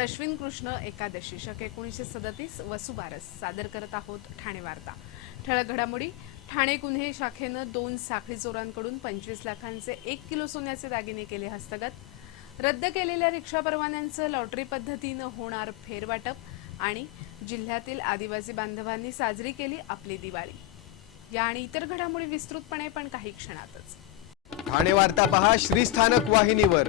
अश्विन कृष्ण एकादशी शक एकोणीसशे सदतीस वसुबारस सादर करत आहोत ठाणे वार्ता. ठळक घडामोडी ठाणे गुन्हे शाखेनं दोन साखळी चोरांकडून पंचवीस लाखांचे एक किलो सोन्याचे दागिने केले हस्तगत. रद्द केलेल्या रिक्षा परवान्यांचं लॉटरी पद्धतीनं होणार फेरवाटप आणि जिल्ह्यातील आदिवासी बांधवांनी साजरी केली आपली दिवाळी. या आणि इतर घडामोडी विस्तृतपणे पण काही क्षणातच. ठाणे वार्ता पहा श्रीस्थानक वाहिनीवर.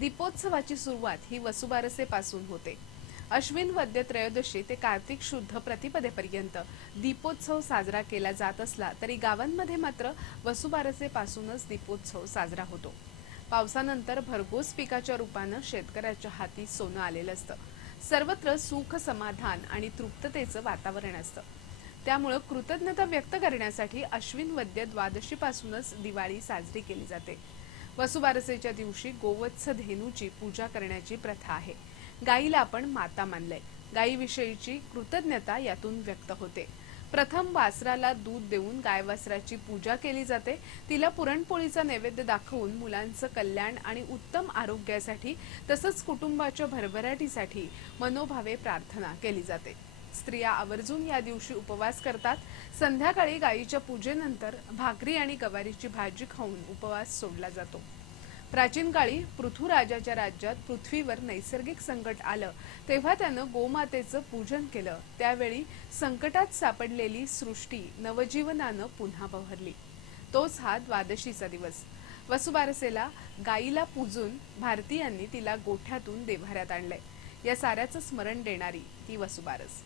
दीपोत्सवाची सुरुवात ही वसुबारसेपासून होते. अश्विन वद्य त्रयोदशी ते कार्तिक शुद्ध प्रतिपदेपर्यंत दीपोत्सव साजरा केला जात असला तरी गावांमध्ये मात्र वसुबारसेपासूनच दीपोत्सव साजरा होतो. पावसानंतर भरघोस पिकाच्या रूपानं शेतकऱ्याच्या हाती सोनं आलेलं असतं. सर्वत्र सुख समाधान आणि तृप्ततेचं वातावरण असतं. त्यामुळं कृतज्ञता व्यक्त करण्यासाठी अश्विन वद्य द्वादशीपासूनच दिवाळी साजरी केली जाते. वसुबारसेच्या दिवशी गोवत्स धेनूची पूजा करण्याची प्रथा आहे. गाईला आपण माता मानलंय. गायीविषयीची कृतज्ञता यातून व्यक्त होते. प्रथम वासराला दूध देऊन गाय वासराची पूजा केली जाते. तिला पुरणपोळीचा नैवेद्य दाखवून मुलांचं कल्याण आणि उत्तम आरोग्यासाठी तसंच कुटुंबाच्या भरभराटीसाठी मनोभावे प्रार्थना केली जाते. स्त्रिया आवर्जून या दिवशी उपवास करतात. संध्याकाळी गायीच्या पूजेनंतर भाकरी आणि गवारीची भाजी खाऊन उपवास सोडला जातो. प्राचीन काळी पृथ्वीराजाच्या राज्यात पृथ्वीवर नैसर्गिक संकट आलं तेव्हा त्यानं गोमातेचं पूजन केलं. त्यावेळी संकटात सापडलेली सृष्टी नवजीवनानं पुन्हा बहरली. तोच हा द्वादशीचा दिवस. वसुबारसेला गायीला पूजून भारतीयांनी तिला गोठ्यातून देव्हाऱ्यात आणलंय. या साऱ्याचं स्मरण देणारी ती वसुबारस.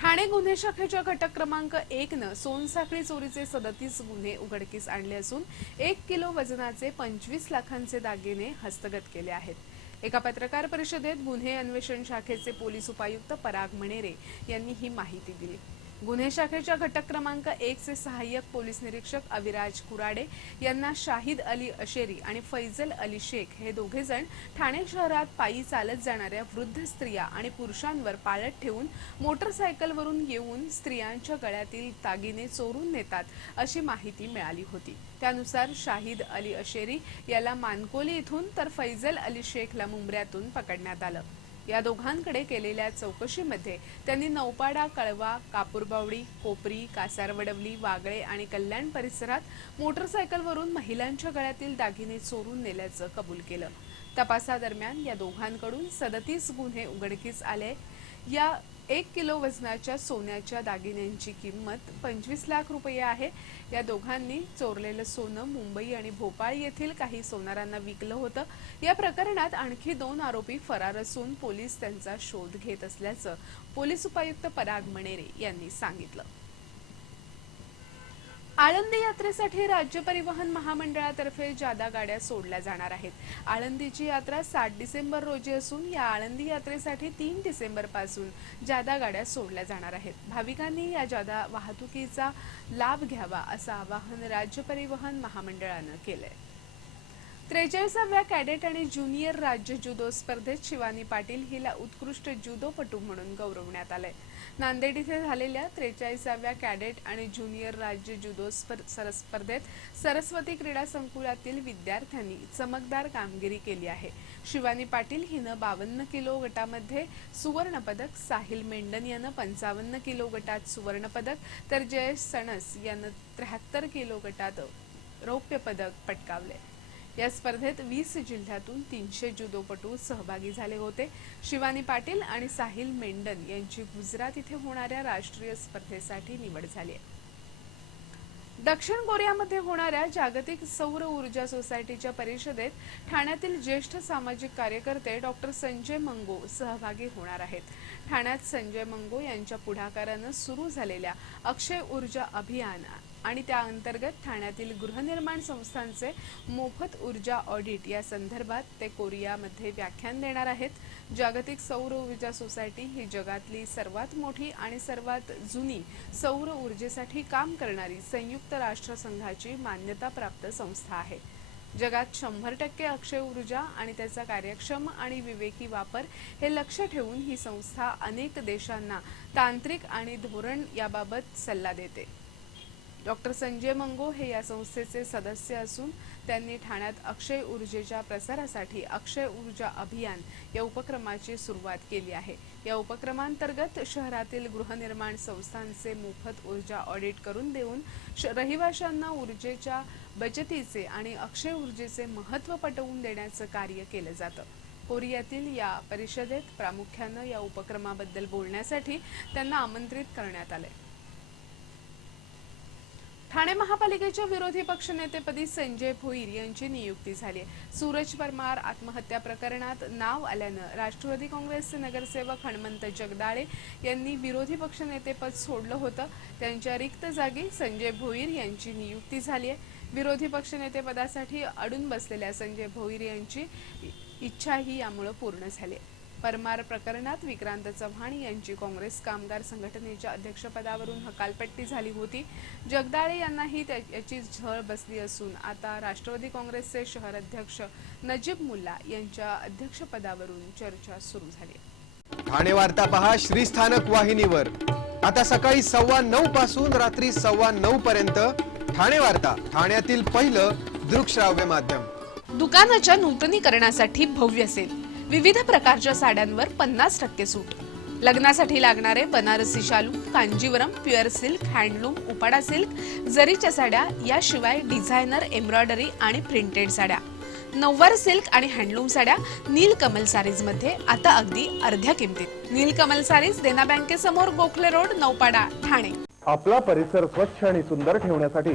ठाणे गुन्हे शाखेच्या घटक क्रमांक एक न सोनसाखळी चोरीचे सदतीस गुन्हे उघडकीस आणले असून एक किलो वजनाचे पंचवीस लाखांचे दागिने हस्तगत केले आहेत. एका पत्रकार परिषदेत गुन्हे अन्वेषण शाखेचे पोलीस उपायुक्त पराग मणेरे यांनी ही माहिती दिली. गुन्हे शाखेच्या घटक क्रमांक एकचे सहाय्यक पोलीस निरीक्षक अविराज कुराडे यांना शाहिद अली अशेरी आणि फैजल अली शेख हे दोघे जण ठाणे शहरात पायी चालत जाणाऱ्या वृद्ध स्त्रिया आणि पुरुषांवर पाळत ठेवून मोटरसायकलवरून येऊन स्त्रियांच्या गळ्यातील दागिने चोरून नेतात अशी माहिती मिळाली होती. त्यानुसार शाहिद अली अशेरी याला मानकोली इथून तर फैजल अली शेखला मुंबऱ्यातून पकडण्यात आलं. या दोघांकडे केलेल्या चौकशीमध्ये त्यांनी नौपाडा कळवा कापूरबावडी कोपरी कासारवडवली वागळे आणि कल्याण परिसरात मोटरसायकलवरून महिलांच्या गळ्यातील दागिने चोरून नेल्याचं कबूल केलं. तपासादरम्यान या दोघांकडून सदतीस गुन्हे उघडकीस आले. या एक किलो वजनाच्या सोन्याच्या दागिन्यांची किंमत पंचवीस लाख रुपये आहे. या दोघांनी चोरलेलं सोनं मुंबई आणि भोपाळ येथील काही सोनारांना विकलं होतं. या प्रकरणात आणखी दोन आरोपी फरार असून पोलीस त्यांचा शोध घेत असल्याचं पोलीस उपायुक्त पराग मणेरे यांनी सांगितलं. आळंदी यात्रेसाठी राज्य परिवहन महामंडळातर्फे जादा गाड्या सोडल्या जाणार आहेत. आळंदीची यात्रा सात डिसेंबर रोजी असून या आळंदी यात्रेसाठी तीन डिसेंबरपासून जादा गाड्या सोडल्या जाणार आहेत. भाविकांनी या जादा वाहतुकीचा लाभ घ्यावा असं आवाहन राज्य परिवहन महामंडळानं केलंय. त्रेचाळीसाव्या कॅडेट आणि ज्युनियर राज्य जुदो स्पर्धेत शिवानी पाटील हिला उत्कृष्ट जुदोपटू म्हणून गौरवण्यात आलंय. नांदेड इथे झालेल्या त्रेचाळीसाव्या कॅडेट आणि ज्युनियर राज्य जुदो स्पर्धेत सरस्वती क्रीडा संकुलातील विद्यार्थ्यांनी चमकदार कामगिरी केली आहे. शिवानी पाटील हिनं बावन्न किलो गटामध्ये सुवर्णपदक साहिल मेंडन यानं पंचावन्न किलो गटात सुवर्णपदक तर जयेश सणस यानं त्र्याहत्तर किलो गटात रौप्य पदक पटकावले या स्पर्धेत वीस जिल्ह्यातून तीनशे जुदोपटू सहभागी झाले होते. शिवानी पाटील आणि साहिल मेंडन यांची गुजरात इथे होणाऱ्या राष्ट्रीय स्पर्धेसाठी निवड झाली आहे. दक्षिण कोरियामध्ये होणाऱ्या जागतिक सौर ऊर्जा सोसायटीच्या परिषदेत ठाण्यातील ज्येष्ठ सामाजिक कार्यकर्ते डॉक्टर संजय मंगो सहभागी होणार आहेत. ठाण्यात संजय मंगो यांच्या पुढाकारानं सुरू झालेल्या अक्षय ऊर्जा अभियान आणि त्या अंतर्गत ठाण्यातील गृहनिर्माण संस्थांचे मोफत ऊर्जा ऑडिट या संदर्भात ते कोरियामध्ये व्याख्यान देणार आहेत. जागतिक सौर ऊर्जा सोसायटी ही जगातली सर्वात मोठी आणि सर्वात जुनी सौर ऊर्जेसाठी काम करणारी संयुक्त राष्ट्रसंघाची मान्यताप्राप्त संस्था आहे. जगात शंभर टक्के अक्षय ऊर्जा आणि त्याचा कार्यक्षम आणि विवेकी वापर हे लक्ष ठेवून ही संस्था अनेक देशांना तांत्रिक आणि धोरण याबाबत सल्ला देते. डॉक्टर संजय मंगो हे या संस्थेचे सदस्य असून त्यांनी ठाण्यात अक्षय ऊर्जेच्या प्रसारासाठी अक्षय ऊर्जा अभियान या उपक्रमाची सुरुवात केली आहे. या उपक्रमांतर्गत शहरातील गृहनिर्माण संस्थांचे मोफत ऊर्जा ऑडिट करून देऊन श- रहिवाशांना ऊर्जेच्या बचतीचे आणि अक्षय ऊर्जेचे महत्त्व पटवून देण्याचं कार्य केलं जातं. कोरियातील या परिषदेत प्रामुख्यानं या उपक्रमाबद्दल बोलण्यासाठी त्यांना आमंत्रित करण्यात आलंय. ठाणे महापालिकेच्या विरोधी पक्षनेतेपदी संजय भोईर यांची नियुक्ती झाली आहे. सूरज परमार आत्महत्या प्रकरणात नाव आल्यानं राष्ट्रवादी काँग्रेसचे नगरसेवक हणमंत जगदाळे यांनी विरोधी पक्षनेतेपद सोडलं होतं. त्यांच्या रिक्त जागी संजय भोईर यांची नियुक्ती झाली आहे. विरोधी पक्षनेतेपदासाठी अडून बसलेल्या संजय भोईर यांची इच्छाही यामुळे पूर्ण झाली आहे. परमार प्रकरणात विक्रांत चव्हाण यांची काँग्रेस कामगार संघटनेच्या अध्यक्षपदावरून हकालपट्टी झाली होती. जगदाळे यांनाही याची झळ बसली असून आता राष्ट्रवादी काँग्रेसचे शहर अध्यक्ष नजीब मुल्ला यांच्या अध्यक्षपदावरून चर्चा सुरू झाली. ठाणे वार्ता पहा श्रीस्थानक वाहिनीवर. आता सकाळी सव्वा नऊ पासून रात्री सव्वा नऊ पर्यंत ठाणे वार्ता ठाण्यातील पहिलं दृकश्राव्य माध्यम. दुकानाच्या नूतनीकरणासाठी भव्य सेल. विविध प्रकारच्या साड्यांवर पन्नास टक्के सूट. लग्नासाठी लागणारे बनारसी शालू Kanjeevaram pure silk handloom Uppada silk जरीच्या साड्या याशिवाय डिझायनर एम्ब्रॉयडरी आणि प्रिंटेड साड्या. नऊवार सिल्क आणि हँडलूम साड्या नीलकमल सारीजमध्ये आता अगदी अर्ध्या किमतीत. नीलकमल सारीज देना बँकेसमोर गोखले रोड नौपाडा ठाणे. आपला परिसर स्वच्छ आणि सुंदर ठेवण्यासाठी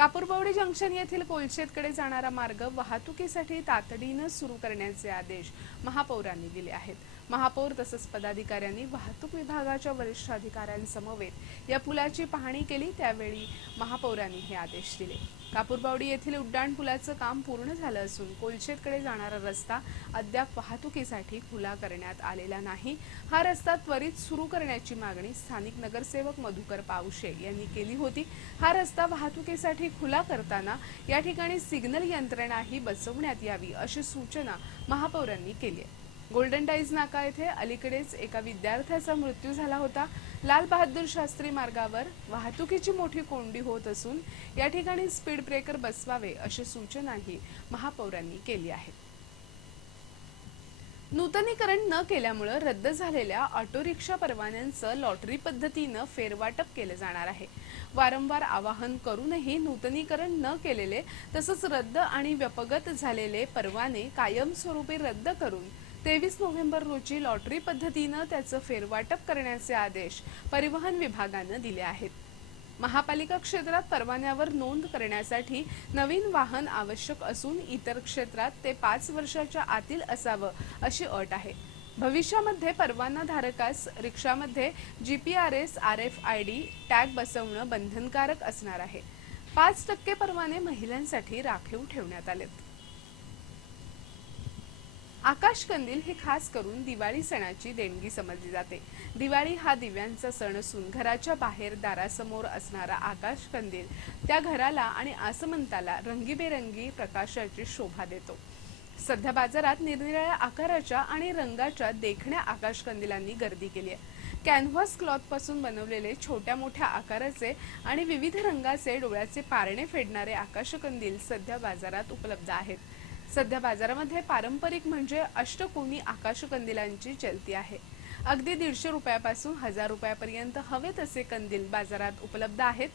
कापूरबावडी जंक्शन येथील कोलशेतकडे जाणारा मार्ग वाहतुकीसाठी तातडीनं सुरू करण्याचे आदेश महापौरांनी दिले आहेत. महापौर तसंच पदाधिकाऱ्यांनी वाहतूक विभागाच्या वरिष्ठ अधिकाऱ्यांसमवेत या पुलाची पाहणी केली. त्यावेळी महापौरांनी हे आदेश दिले. कापूरबावडी येथील उड्डाण पुलाचं काम पूर्ण झालं असून कोलशेतकडे जाणारा रस्ता अद्याप वाहतुकीसाठी खुला करण्यात आलेला नाही. हा रस्ता त्वरित सुरू करण्याची मागणी स्थानिक नगरसेवक मधुकर पावशे यांनी केली होती. हा रस्ता वाहतुकीसाठी खुला करताना या ठिकाणी सिग्नल यंत्रणाही बसवण्यात यावी अशी सूचना महापौरांनी केली आहे. गोल्डन डाईज नाका येथे अलीकडेच एका विद्यार्थ्याचा मृत्यू झाला होता. लाल बहादूर शास्त्री मार्गावर वाहतुकीची मोठी कोंडी होत असून या ठिकाणी स्पीड ब्रेकर बसवावे अशी सूचनाही महापौरांनी केली आहे. नूतनीकरण न केल्यामुळं रद्द झालेल्या ऑटो रिक्षा परवान्यांचं लॉटरी पद्धतीनं फेरवाटप केलं जाणार आहे. वारंवार आवाहन करूनही नूतनीकरण न केलेले तसंच रद्द आणि व्यपगत झालेले परवाने कायमस्वरूपी रद्द करून तेवीस नोव्हेंबर रोजी लॉटरी पद्धतीनं त्याचं फेरवाटप करण्याचे आदेश परिवहन विभागानं दिले आहेत. महापालिका क्षेत्रात परवान्यावर नोंद करण्यासाठी नवीन वाहन आवश्यक असून इतर क्षेत्रात ते पाच वर्षाच्या आतील असावं अशी अट आहे. भविष्यामध्ये परवाना धारकास रिक्षामध्ये S R F I D tag बसवणं बंधनकारक असणार आहे. पाच टक्के परवाने महिलांसाठी राखीव ठेवण्यात आलेत. आकाश कंदील खास करून दिवाळी सणाची देणगी समजली जाते. दिवाळी हा दिव्यांचा सण असून घराच्या बाहेर दारासमोर असणारा आकाश कंदील त्या घराला आणि आसमंताला रंगीबेरंगी प्रकाशाची शोभा देतो. सध्या बाजारात निरनिराळ्या आकाराच्या आणि रंगाच्या देखण्या आकाश कंदिलांनी गर्दी केली आहे. कॅनव्हास क्लॉथपासून बनवलेले छोट्या मोठ्या आकाराचे आणि विविध रंगाचे डोळ्याचे पारणे फेडणारे आकाशकंदील सध्या बाजारात उपलब्ध आहेत. सध्या बाजारामध्ये पारंपरिक म्हणजे अष्टकोनी आकाशकंदिलांची चलती आहे. अगदी दीडशे रुपयापासून हजार रुपयापर्यंत हवे तसे कंदील बाजारात उपलब्ध आहेत.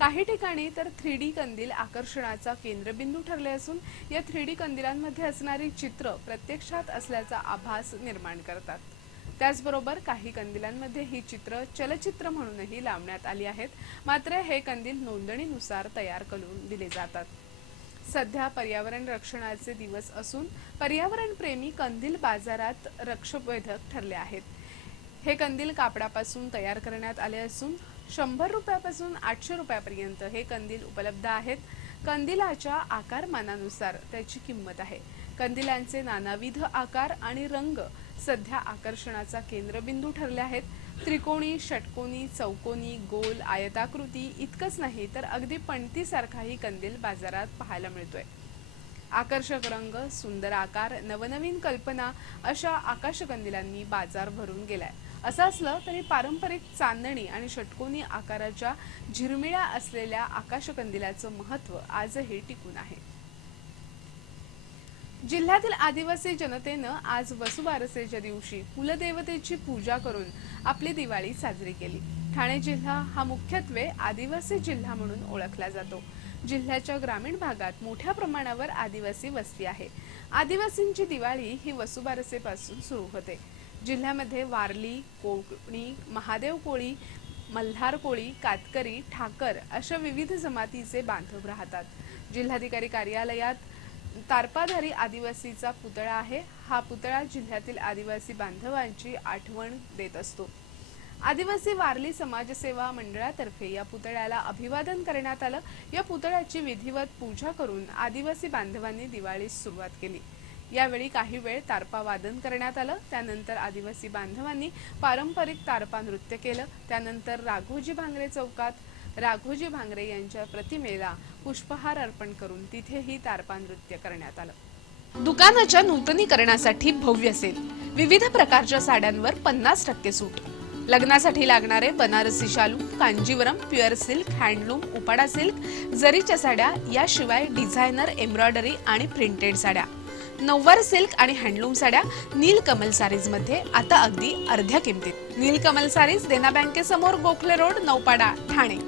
काही ठिकाणी तर थ्री डी कंदील आकर्षणाचा केंद्रबिंदू ठरले असून या थ्री डी कंदिलांमध्ये असणारी चित्र प्रत्यक्षात असल्याचा आभास निर्माण करतात. त्याचबरोबर काही कंदिलांमध्ये ही चित्र चलचित्र म्हणूनही लावण्यात आली आहेत. मात्र हे कंदील नोंदणीनुसार तयार करून दिले जातात. सध्या पर्यावरण रक्षणाचे दिवस असून पर्यावरण प्रेमी कंदील बाजारात रक्षवेधक ठरले आहेत. हे कंदील कापडापासून तयार करण्यात आले असून शंभर रुपयापासून आठशे रुपयापर्यंत हे कंदील उपलब्ध आहेत. कंदिलाच्या आकारमानानुसार त्याची किंमत आहे. कंदिलांचे नानाविध आकार आणि रंग सध्या आकर्षणाचा केंद्रबिंदू ठरले आहेत. त्रिकोणी षटकोनी चौकोनी गोल आयताकृती इतकंच नाही तर अगदी पणतीसारखाही कंदील बाजारात पाहायला मिळतोय. आकर्षक रंग सुंदर आकार नवनवीन कल्पना अशा आकाशकंदिलांनी बाजार भरून गेलाय. असं असलं तरी पारंपरिक चांदणी आणि षटकोनी आकाराच्या झिरमिळ्या असलेल्या आकाशकंदिलाचं महत्त्व आजही टिकून आहे. जिल्ह्यातील आदिवासी जनतेनं आज वसुबारसेच्या दिवशी कुलदेवतेची पूजा करून आपली दिवाळी साजरी केली. ठाणे जिल्हा हा मुख्यत्वे आदिवासी जिल्हा म्हणून ओळखला जातो. जिल्ह्याच्या ग्रामीण भागात मोठ्या प्रमाणावर आदिवासी वस्ती आहे. आदिवासींची दिवाळी ही वसुबारसेपासून सुरू होते. जिल्ह्यामध्ये वारली कोकणी महादेव कोळी मल्हार कोळी कातकरी ठाकर अशा विविध जमातीचे बांधव राहतात. जिल्हाधिकारी कार्यालयात तारपाधारी आदिवासीचा पुतळा आहे. हा पुतळा जिल्ह्यातील आदिवासी बांधवांची आठवण देत असतो. आदिवासी वारली समाजसेवा मंडळातर्फे या पुतळ्याला अभिवादन करण्यात आलं. या पुतळ्याची विधिवत पूजा करून आदिवासी बांधवांनी दिवाळीस सुरुवात केली. यावेळी काही वेळ तारपा वादन करण्यात आलं. त्यानंतर आदिवासी बांधवांनी पारंपरिक तारपा नृत्य केलं. त्यानंतर राघोजी भांगरे चौकात राघोजी भांगरे यांच्या प्रतिमेला पुष्पहार अर्पण करून तिथेही तारपा नृत्य करण्यात आलं. दुकानाच्या नूतनीकरणासाठी भव्य सेल. विविध प्रकारच्या साड्यांवर पन्नास टक्के सूट. लग्नासाठी लागणारे बनारसी शालू Kanjeevaram pure silk handloom Uppada silk जरीच्या साड्या याशिवाय डिझायनर एम्ब्रॉयडरी आणि प्रिंटेड साड्या. नऊवार सिल्क आणि हँडलूम साड्या नीलकमल सारीजमध्ये आता अगदी अर्ध्या किमतीत. नीलकमल सारीज देना बँकेसमोर गोखले रोड नौपाडा ठाणे.